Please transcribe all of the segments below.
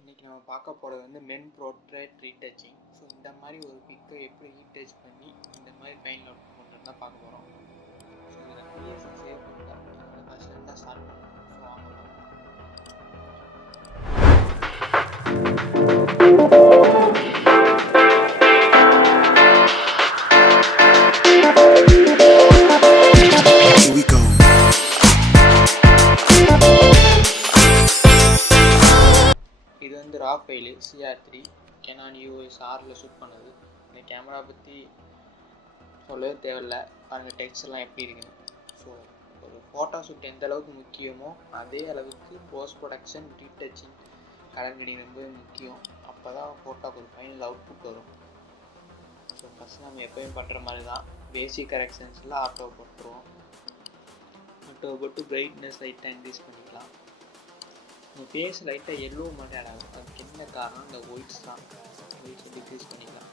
இன்றைக்கி நம்ம பார்க்க போகிறது வந்து மென் ப்ரோட்ரேட் ரீடச்சிங். ஸோ இந்த மாதிரி ஒரு பிக்கை எப்படி ரீடச் பண்ணி இந்த மாதிரி ஃபைனல் அவுட் பண்ணுறது தான் பார்க்க போகிறோம். ஸோ இதில் பிஎஸ்சி சேவ் பண்ணிட்டேன், அதனால் ஃபஸ்ட்டு தான் ஸ்டார்ட் பண்ணணும். ஸோ வாங்க பார்க்கலாம். இது வந்து ரா ஃபைலு CR3 கேனான் USRல ஷூட் பண்ணது. இந்த கேமரா பற்றி சொல்லவே தேவையில்லை, பாருங்கள் டெக்ஸ்ட் எல்லாம் எப்படி இருக்குன்னு. ஸோ ஒரு ஃபோட்டோ ஷூட் எந்த அளவுக்கு முக்கியமோ அதே அளவுக்கு post production, retouching, colour grading ரொம்ப முக்கியம். அப்போ தான் ஃபோட்டோக்கு ஒரு ஃபைனல் அவுட்புட் வரும். ஸோ ஃபஸ்ட் நம்ம எப்போயும் பண்ணுற மாதிரி தான் பேசிக் கரெக்ஷன்ஸில் ஆட்டோ போட்டுருவோம். ஆட்டோ போட்டு பிரைட்னஸ் லைட்டாக இன்க்ரீஸ் பண்ணிக்கலாம். இந்த ஃபேஸ் லைட்டாக எல்லோ மாதிரி ஆடாது, அதுக்கு என்ன காரணம்? இந்த ஒயிட்ஸ் தான். ஒயிட்ஸை டிக்ரீஸ் பண்ணிக்கலாம்,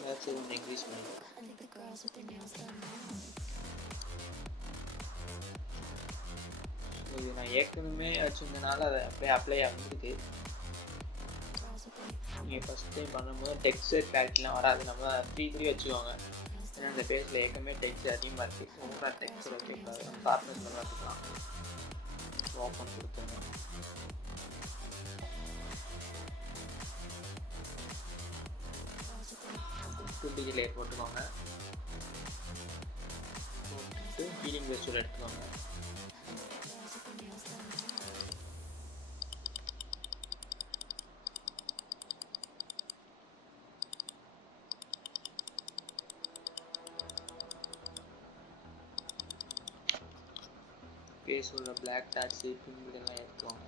ஏதாச்சும் ஒன்று இன்க்ரீஸ் பண்ணிக்கலாம். ஸோ இது நான் ஏற்கனவே வச்சுருந்தனால அதை அப்படியே அப்ளை ஆகிருக்கு. நீங்கள் ஃபஸ்ட் டைம் பண்ணும்போது டெக்ஸ்டர் கிளாரிட்டிலாம் வராது. நம்ம 3:3 வச்சுக்கோங்க, ஏன்னா இந்த ஃபேஸில் ஏற்கனவே டெக்ஸ்ட் அதிகமாக இருக்குது. ஓவராக டெக்ஸ்டர் வைக்கக்கூடாது, நம்ம ஷார்ப்னஸ் நல்லா இருக்கலாம். ஓப்பன் கொடுத்துருங்க. டிஜி லேயர் போட்டுக்கோங்க, போட்டுட்டு ஹீலிங் பெஸ்டூல் எடுத்துக்கோங்க. ஃபேஸ் உள்ள பிளாக் டாட்ஸு, பிம்பிளெல்லாம் எடுத்துக்கோங்க.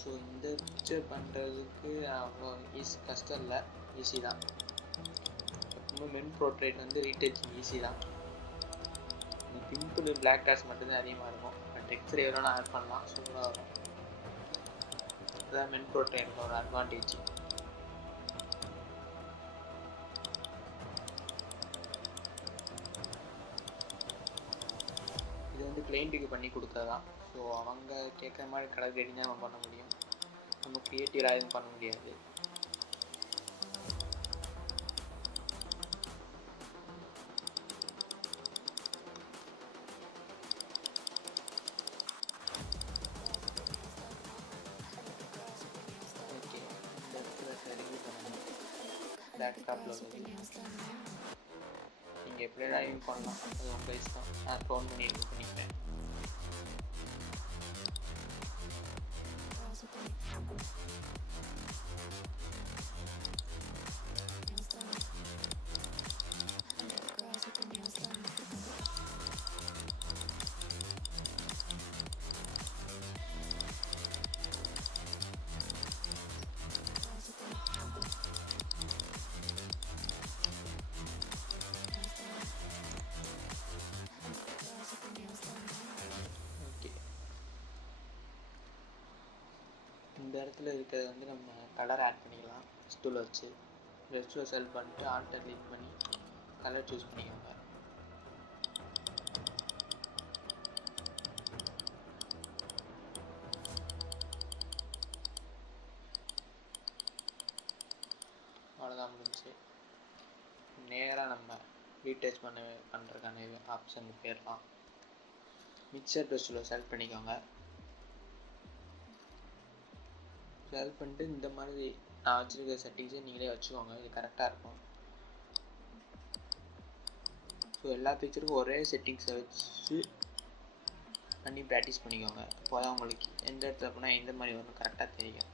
ஸோ இந்த பிக்சர் பண்ணுறதுக்கு அவ்வளோ கஷ்டம் இல்லை, ஈஸி தான். எப்பவுமே மென் ப்ரோட்ரேட் வந்து ரீடச்சிங் ஈஸி தான். இந்த பிம்பிள் பிளாக் டாட்ஸ் மட்டும்தான் அதிகமாக இருக்கும். டெக்ஸ்டர் எவ்வளோனா ஆட் பண்ணலாம், சூப்பராக வரும். அதுதான் மென் ப்ரோட்ரேட்டோட ஒரு அட்வான்டேஜ். இது வந்து கிளைண்ட்டுக்கு பண்ணி கொடுத்ததான். ஸோ அவங்க கேட்குற மாதிரி கலர் கிரேடிங் தான் நம்ம பண்ண முடியும், நம்ம க்ரியேட்டிவாக எதுவும் பண்ண முடியாது. ஓகே, இந்த இடத்துல ரிவ்யூ பண்ணணும். லேப்டாப்பில் உள்ளது நீங்கள் எப்படி ரிவ்யூ பண்ணலாம், அது உங்கள் இஷ்டம். நான் ஃபோன் பண்ணி ரிவ்யூ பண்ணிப்பேன். இந்த இடத்துல இருக்கிறது வந்து நம்ம கலர் ஆட் பண்ணிக்கலாம். ஸ்டூல் வச்சு ரெஸ்டூலை செலக்ட் பண்ணிட்டு ஆல்ட்டை கிளிக் பண்ணி கலர் சூஸ் பண்ணிக்கோங்க. அவ்வளோதான் முடிஞ்சு. நேராக நம்ம ரீடச் பண்ணுறதுக்கான ஆப்ஷன் போயிடலாம். மிக்சர் ரெஸ்டூலை செலக்ட் பண்ணிக்கோங்க. செலக்ட் பண்ணிட்டு இந்த மாதிரி நான் வச்சுருக்க செட்டிங்ஸை நீங்களே வச்சுக்கோங்க, இது கரெக்டாக இருக்கும். ஸோ எல்லா பிக்சருக்கும் ஒரே செட்டிங்ஸை வச்சு பண்ணி ப்ராக்டிஸ் பண்ணிக்கோங்க. அப்போ தான் உங்களுக்கு எந்த இடத்துல போனால் எந்த மாதிரி வரும் கரெக்டாக தெரியும்.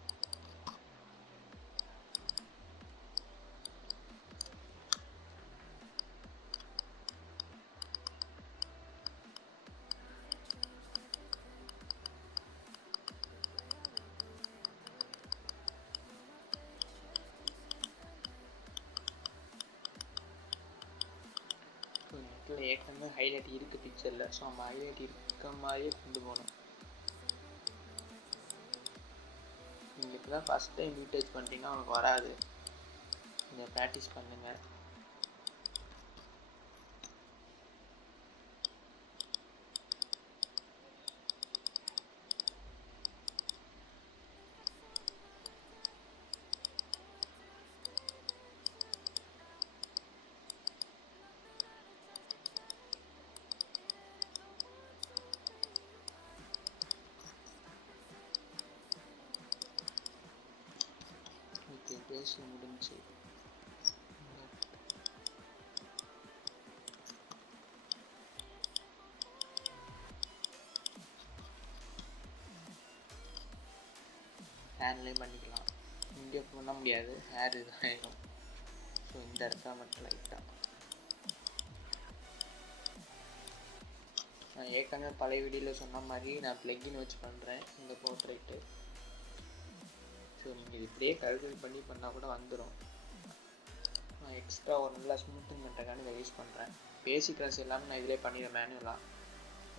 ஏற்கனவே ஹைலைட் இருக்குது பிக்சரில், ஸோ நம்ம ஹைலைட் இருக்க மாதிரியே கொண்டு போகணும். நீங்கள் இப்போ தான் ஃபஸ்ட் டைம் ரீடச் பண்ணிட்டீங்கன்னா உங்களுக்கு வராது, நீங்கள் ப்ராக்டிஸ் பண்ணுங்கள். ஹேண்ட்லேயும் பண்ணிக்கலாம். இங்கே பண்ண முடியாது, ஹேர் இதாகிடும். ஸோ இந்த இடத்துல மட்டும் லைட்டாக நான் ஏற்கனவே பழைய வீடியோவில் சொன்ன மாதிரி நான் ப்ளக்கின் வச்சு பண்ணுறேன் இந்த போர்ட்ரைட்டு. ஸோ நீங்கள் இப்படியே கால்குலேட் பண்ணால் கூட வந்துடும். நான் எக்ஸ்ட்ரா ஒரு நல்லா ஸ்மூத்திங் பண்ணுறதுக்காண்டி இதை யூஸ் பண்ணுறேன். பேசிக் க்ளாஸ் எல்லாமே நான் இதிலே பண்ணிடுவேன் மேனுவலாக.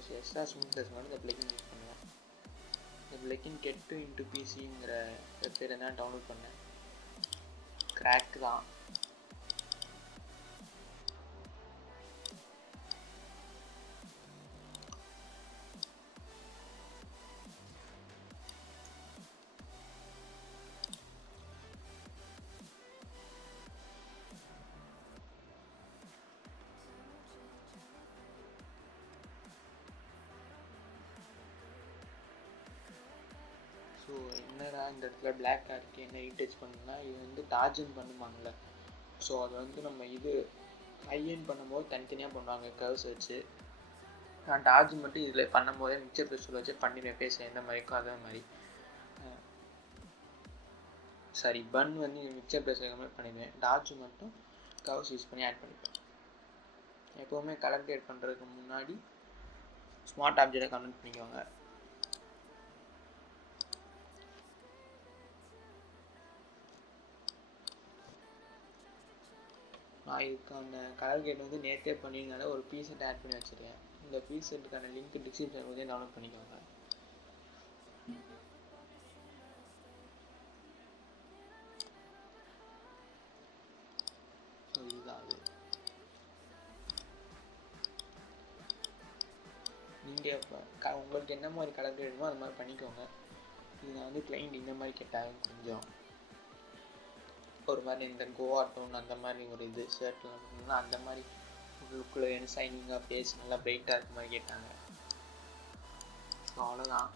ஸோ எக்ஸ்ட்ரா ஸ்மூத்னஸ் மட்டும் இந்த ப்ளக்கின் யூஸ் பண்ணுவேன். இந்த ப்ளக்கின் கெட் இன்ட்டு பிசிங்கிற வெப்சைட் தான் டவுன்லோட் பண்ணேன். கிராக் தான். ஸோ என்னடா இந்த இடத்துல பிளாக்காக இருக்குது, என்ன ரீடச் பண்ணுன்னா இது வந்து டார்ஜன் பண்ணுவாங்கள்ல. ஸோ அது வந்து நம்ம இது ஹையன் பண்ணும்போது தனித்தனியாக பண்ணுவாங்க கர்வ்ஸ் வச்சு. நான் டார்ஜ் மட்டும் இதில் பண்ணும்போதே மிக்சர் ப்ரெஷில் வச்சு பண்ணிடுவேன். பேச எந்த மாதிரிக்கோ அதே மாதிரி. சாரி, பன் வந்து மிக்சர் ப்ரெஷ் மாதிரி பண்ணிடுவேன். டார்ஜ் மட்டும் கர்வ்ஸ் யூஸ் பண்ணி ஆட் பண்ணிப்பேன். எப்போவுமே கலர் கிரியேட் பண்ணுறதுக்கு முன்னாடி ஸ்மார்ட் ஆப்ஜெக்டை கன்வெர்ட் பண்ணிக்கோங்க. நான் இதுக்கு அந்த கலர் கேட் வந்து நேற்றே பண்ணியிருந்தால ஒரு பீசெட் ஆட் பண்ணி வச்சுருக்கேன். இந்த பீசெட்டுக்கான லிங்க் டிஸ்கிரிப்ஷன் வந்து டவுன்லோட் பண்ணிக்கோங்க. ஸோ இதுதான் அது. நீங்கள் இப்போ உங்களுக்கு என்ன மாதிரி கலர் வேணுமோ அது மாதிரி பண்ணிக்கோங்க. இது நான் வந்து கிளைண்ட் இந்த மாதிரி கேட்டாங்க, கொஞ்சம் ஒரு மாதிரி இந்த கோவா டோன் அந்த மாதிரி ஒரு இது ஷர்ட்லாம் அந்த மாதிரி லுக்கில் வேணும், ஷைனிங்காக ஃபேஸ் நல்லா பிரைட்டாக இருக்க மாதிரி கேட்டாங்க. ஸோ அவ்வளோதான்.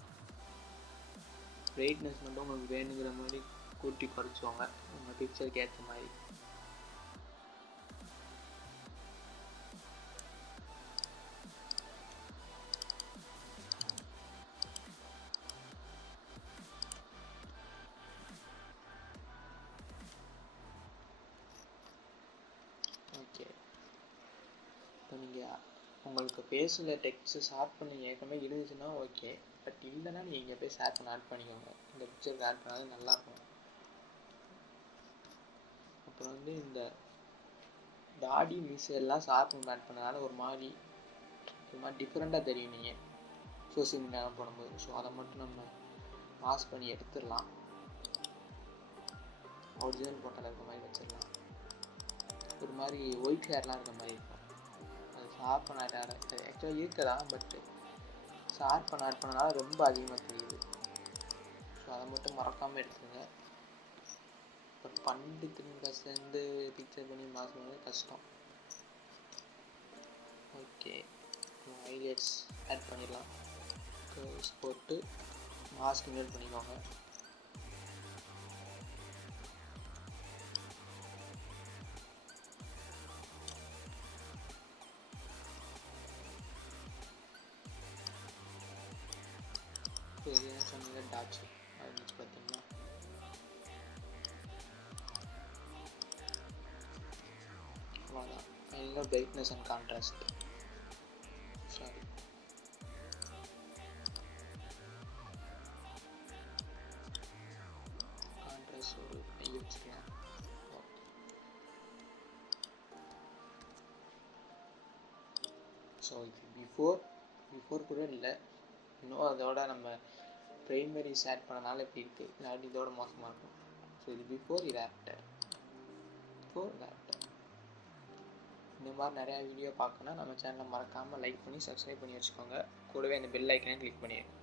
பிரைட்னஸ் மட்டும் உங்களுக்கு வேணுங்கிற மாதிரி கூட்டி குறைச்சோங்க உங்கள் பிக்சருக்கு ஏற்ற மாதிரி. ஓகே, இப்போ நீங்கள் உங்களுக்கு ஃபேஸில் டெக்ஸ்ட் ஷார்ட் பண்ணி ஏற்கனவே இருந்துச்சுன்னா ஓகே. பட் இல்லைன்னா நீங்கள் இங்கே போய் ஷேர் பண்ண ஆட் பண்ணிக்கோங்க. இந்த பிக்சருக்கு ஆட் பண்ணாலும் நல்லாயிருக்கும். அப்புறம் வந்து இந்த தாடி மிஸ் எல்லாம் ஷார்ப் பண்ணி ஆட் பண்ணனால ஒரு மாதிரி டிஃப்ரெண்ட்டாக தெரியும் நீங்கள் சோசியல் மீடியாவில் போடும்போது. ஸோ அதை மட்டும் நம்ம பாஸ் பண்ணி எடுத்துடலாம். ஒரிஜினல் போட்டால் இருக்க மாதிரி வச்சிடலாம். ஒரு மாதிரி ஒயிட் ஹேர்லாம் இருக்க மாதிரி இருக்கும். அது ஷார்ப் பண்ண ஆக்சுவலாக இருக்குதான், பட்டு ஷார்ப் பண்ண ஆட் பண்ணனால ரொம்ப அதிகமாக தெரியுது. ஸோ அதை மட்டும் மறக்காமல் எடுத்துங்க. பட் பண்ணிட்டு திரும்ப சேர்ந்து பிக்சர் பண்ணி மாஸ் பண்ணது கஷ்டம். ஓகே, ஹைலைட்ஸ் ஆட் பண்ணிடலாம். கர்வ்ஸ் போட்டு மாஸ்க் மேல் பண்ணிக்கோங்க. இது என்ன சொன்னீங்க, டாச் அது வச்சு பார்த்தீங்கன்னா அவ்வளோதான். இன்னும் brightness and contrast, sorry contrast ஒரு வச்சுக்கலாம். ஸோ இது பிஃபோர் கூட இல்லை, இன்னும் அதோட நம்ம ப்ரைமரிஸ் ஆட் பண்ணனால இப்படி இருக்குது. இல்லாட்டி இதோட மோசமாக இருக்கும். ஸோ இது பிஃபோர், இது ஆஃப்டர். இந்த மாதிரி நிறையா வீடியோ பார்க்கணுன்னா நம்ம சேனலை மறக்காமல் லைக் பண்ணி சப்ஸ்கிரைப் பண்ணி வச்சுக்கோங்க. கூடவே அந்த பெல் ஐக்கனையும் கிளிக் பண்ணிடுங்க.